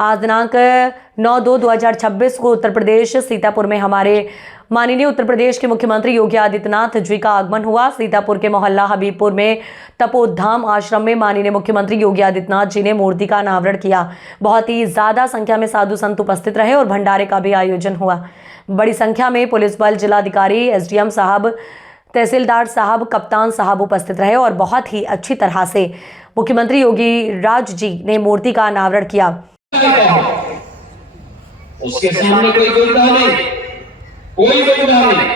आज दिनांक 9/2/2026 को उत्तर प्रदेश सीतापुर में हमारे माननीय उत्तर प्रदेश के मुख्यमंत्री योगी आदित्यनाथ जी का आगमन हुआ। सीतापुर के मोहल्ला हबीबपुर में तपोधाम आश्रम में माननीय मुख्यमंत्री योगी आदित्यनाथ जी ने मूर्ति का अनावरण किया। बहुत ही ज्यादा संख्या में साधु संत उपस्थित रहे और भंडारे का भी आयोजन हुआ। बड़ी संख्या में पुलिस बल, जिलाधिकारी, एसडीएम साहब, तहसीलदार साहब, कप्तान साहब उपस्थित रहे और बहुत ही अच्छी तरह से मुख्यमंत्री योगी राज जी ने मूर्ति का अनावरण किया। उसके सामने कोई दुविधा नहीं, कोई दुविधा नहीं,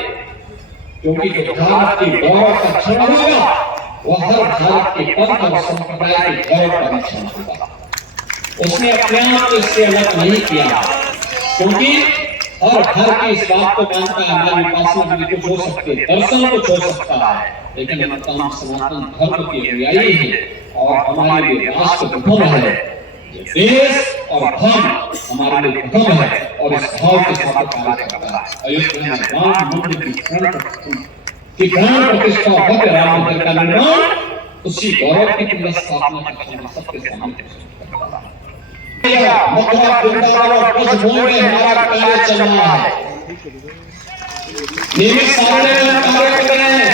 क्योंकि जो भारत की गौरव का क्षण होगा वह हर भारत के पंथ और संप्रदाय के गौरव का क्षण होगा। उसने अपने आप को इससे अलग नहीं किया, क्योंकि हर घर की इस बात को मानता है हमारी उपासना भी कुछ हो सकती है, दर्शन कुछ हो सकता है, लेकिन हम सनातन धर्म की अनुयायी हैं और हमारे लिए राष्ट्र प्रथम है, देश और धर्म हमारे लिए प्रथम है और इस भाव के साथ कार्य करता है। अयोध्या में राम मंदिर की प्राण प्रतिष्ठा भव्य राम मंदिर का निर्माण उसी गौरव की पुनर्स्थापना का सबके सामने मथुरा, वृंदावन और ब्रजभूमि में हमारा कार्य चल रहा है। नियमित सामने में कार्य कर रहे हैं,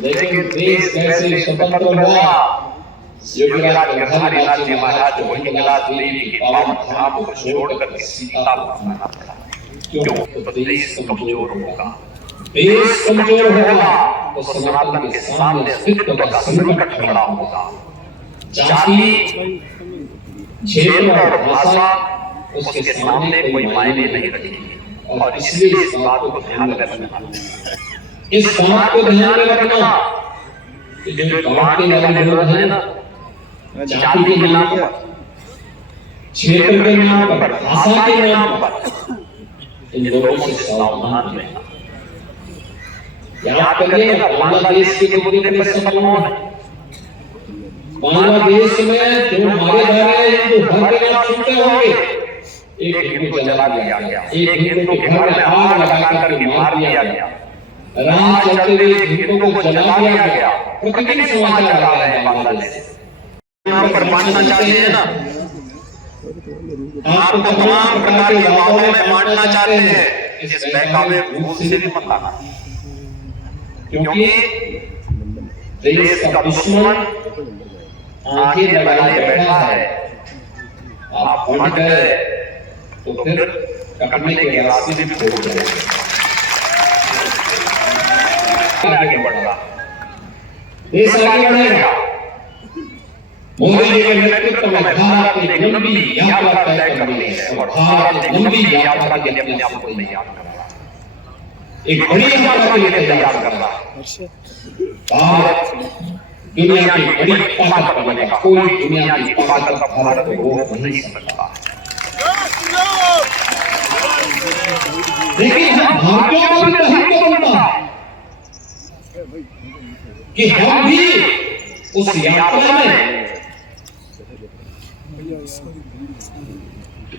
लेकिन देश कैसे स्वतंत्र हुआ, योगीराज गंगाधर जी महाराज को हिंगलाज देवी के पावन धाम को छोड़कर सीता को अपनाना पड़ा। क्यों? तो देश कमजोर होगा, देश कमजोर होगा तो सनातन के सामने अस्तित्व का संकट खड़ा होगा। जाति, क्षेत्र और भाषा उसके सामने कोई मायने नहीं रखेगी और इसलिए इस बात को ध्यान में रखना, इस बात को ध्यान में रखना कि जो बांटने वाले लोग हैं ना, जाति के नाम पर, क्षेत्र के नाम पर, भाषा के नाम पर, इन लोगों से सावधान रहना। याद करिए बांग्लादेश के मुद्दे पर संपूर्ण है। बांग्लादेश में जो मारे जा रहे हैं हिंदू, हर के नाम सुनते होंगे, एक हिंदू जला दिया गया, एक हिंदू के घर में आग लगाकर के मार दिया गया, राह चलते हुए हिंदू को जला दिया गया। प्रतिदिन समाचार आ रहे हैं बांग्लादेश से। यहाँ पर बांटना चाहते हैं ना, आपको तमाम प्रकार के बातों में बांटना चाहते हैं, इस बहकावे भूत से भी मत आना, क्योंकि देश का दुश्मन आंखें लगाए बैठा है। आप बंट गए तो फिर कटने के रास्ते भी खोल जाएंगे। आगे बढ़ेगा, देश आगे बढ़ेगा। मोदी जी के नेतृत्व में भारत ने लंबी यात्रा तय कर ली है और भारत लंबी यात्रा के लिए अपने आप को तैयार कर रहा है, एक बड़ी यात्रा के लिए तैयार कर रहा है। भारत दुनिया की बड़ी ताकत बनेगा, कोई दुनिया की ताकत भारत को रोक नहीं सकता। लेकिन हम भारतीयों को भी दायित्व बनता है कि हम भी उस यात्रा में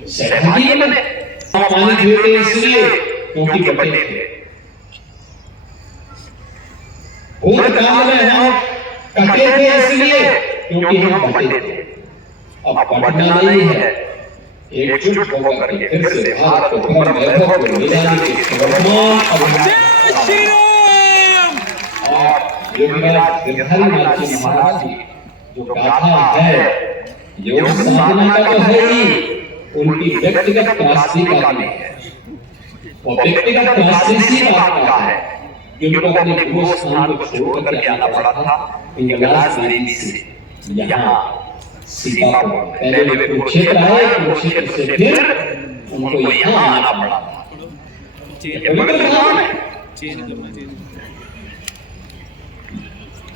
सहभागी बने। पानी देते इसलिए क्योंकि बटे थे, भूतकाल में हम कटे थे इसलिए क्योंकि हम बटे थे। अब बढ़ना नहीं है, एकजुट होकर के फिर से भारत को धर्म वैभव को ले जाने के सर्वमान अभियान और योगीराज गंगाधर जी महाराज की जो गाथा है, योग साधना का तो है ही, उनकी व्यक्तिगत त्रासदी का नहीं है। वो व्यक्तिगत त्रासदी सी बात का है कि उनको अपने गुरु स्थान को छोड़ करके आना पड़ा था हिंगलाज देवी से यहाँ सीतापुर। पहले वे कुरुक्षेत्र आए, कुरुक्षेत्र से फिर उनको यहाँ आना पड़ा था।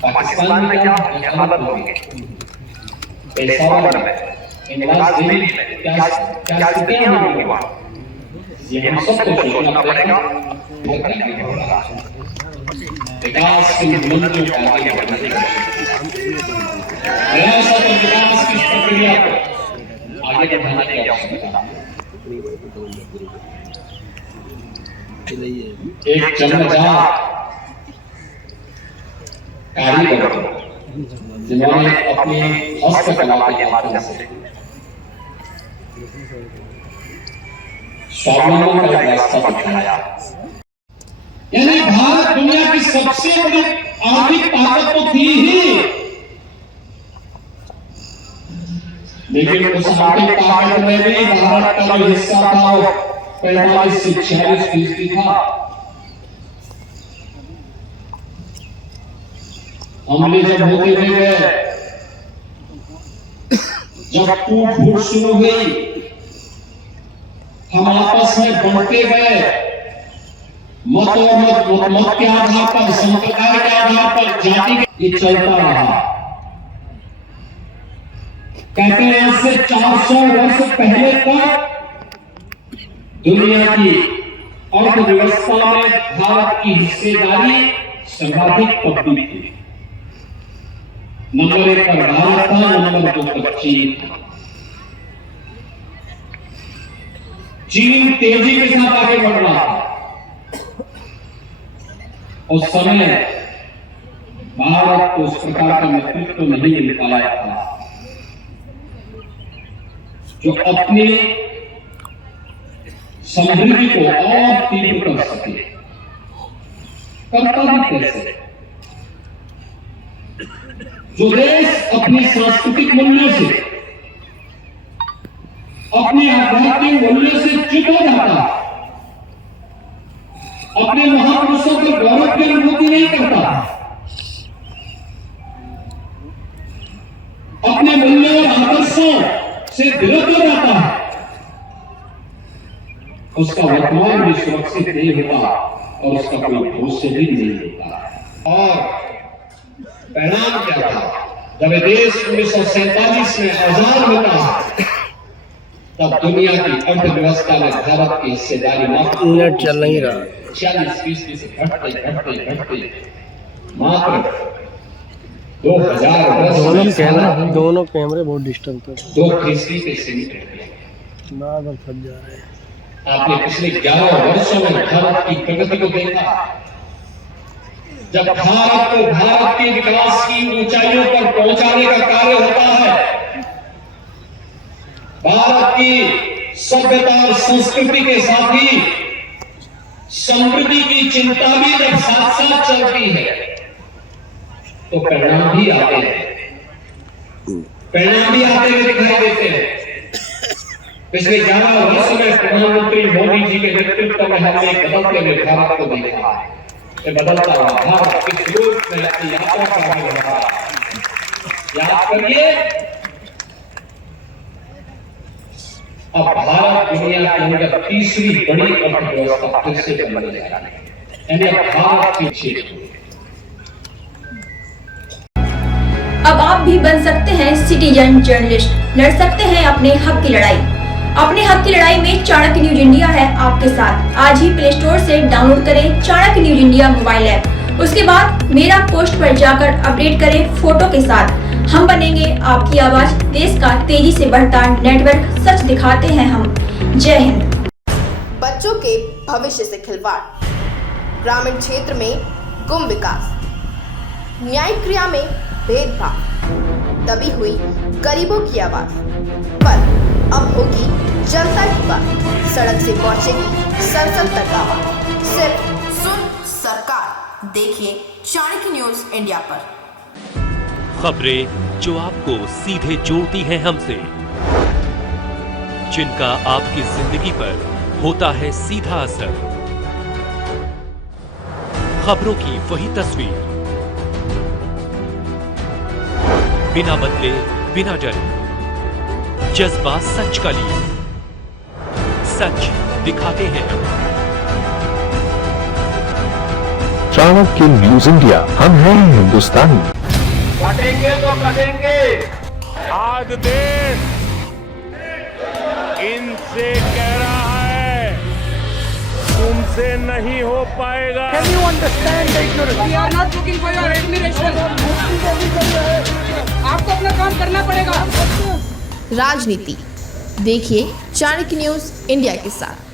पाकिस्तान में क्या हालत होगी, पेशावर में, हिंगलाज देवी में क्या स्थितियां होंगी वहाँ, ये हम सबको सोचना पड़ेगा। विकास के मंत्रों को आगे बढ़ाने का विकास की प्रक्रिया को आगे बढ़ाने की आवश्यकता है। एक जन्मजात कारीगर जिन्होंने अपनी हस्तकला के माध्यम से स्वावलंबन का एक रास्ता दिखाया। यानी भारत दुनिया की सबसे बड़ी आर्थिक ताकत तो थी ही, लेकिन उस आर्थिक ताकत में भी भारत का जो हिस्सा था वो 45 से 46% था। हमले जब होते गए, जब टूट फूट शुरू हुई, हम आपस में बढ़ते गए, मत और मत के आधार पर, संप्रदाय के आधार पर, जाति के, ये चलता रहा। कहते हैं आज से 400 वर्ष पहले तक दुनिया की अर्थव्यवस्था में भारत की हिस्सेदारी सर्वाधिक पकड़ी थी। नंबर 1 पर भारत था, नंबर 2 पर चीन था। चीन तेजी के साथ आगे बढ़ रहा था। उस समय भारत को उस प्रकार का नेतृत्व नहीं मिल पाया था जो अपनी समृद्धि को और तीव्र कर सके। करता भी कैसे? जो देश अपने सांस्कृतिक मूल्यों से, अपने आध्यात्मिक मूल्यों से च्युत हो जाता, अपने महापुरुषों के गौरव की अनुभूति नहीं करता, अपने मूल्यों और आदर्शों से विरत हो जाता है, उसका वर्तमान भी सुरक्षित नहीं होता और उसका कोई भविष्य भी नहीं होता। और परिणाम क्या था? जब देश 1947 में आजाद होता तब दुनिया की अर्थव्यवस्था में भारत की हिस्सेदारी मात्र चल नहीं रहा, 40% से घटते मात्र 2000 वर्ष दोनों कैमरे बहुत डिस्टर्ब कर 2% पे सीमित रह गए। बार फंस जा रहे हैं। आपने पिछले 11 वर्षों में भारत की प्रगति को देखा। जब भारत को भारत के विकास की ऊंचाइयों पर पहुंचाने का कार्य होता है, भारत की सभ्यता और संस्कृति के साथ ही समृद्धि की चिंता भी जब साथ साथ चलती है तो परिणाम भी आते हैं, परिणाम भी आते हुए दिखाई देते हैं। पिछले 11 वर्ष में प्रधानमंत्री मोदी जी के नेतृत्व में हमने बदलते हुए भारत को देखा है। ये बदलता हुआ भारत किस रूप में अपनी यात्रा कर रहा है, याद करिए। अब भारत दुनिया के अंदर तीसरी बड़ी अर्थव्यवस्था फिर से बनने जा रही है, यानी अब भारत की क्षेत्र। अब आप भी बन सकते हैं सिटीजन जर्नलिस्ट, लड़ सकते हैं अपने हक की लड़ाई। अपने हक की लड़ाई में चाणक्य न्यूज इंडिया है आपके साथ। आज ही प्ले स्टोर से डाउनलोड करें Chanakya news India mobile app. उसके बाद मेरा पोस्ट पर जाकर अपडेट करें फोटो के साथ। हम बनेंगे आपकी आवाज, देश का तेजी से बढ़ता नेटवर्क, सच दिखाते हैं हम। जय हिंद। बच्चों के भविष्य से खिलवाड़, ग्रामीण क्षेत्र में गुम विकास, न्यायिक क्रिया में भेदभाव, दबी हुई गरीबों की आवाज, पर अब होगी जनता की बात। सड़क से पहुंचेगी संसद तक आवाज। सिर्फ सुन सरकार, देखिए चाणक्य न्यूज इंडिया पर। खबरें जो आपको सीधे जोड़ती हैं हमसे, जिनका आपकी जिंदगी पर होता है सीधा असर। खबरों की वही तस्वीर, बिना बदले बिना डरे, जज्बा सच का लिए, सच दिखाते हैं हम। चाणक्य न्यूज इंडिया, हम हैं हिंदुस्तानी। कटेंगे तो कटेंगे। आज देश इनसे कह रहा है तुमसे नहीं हो पाएगा। Can you understand the ignorance? We are not looking for your admiration. आपको अपना काम करना पड़ेगा। राजनीति देखिए चाणक्य न्यूज इंडिया के साथ।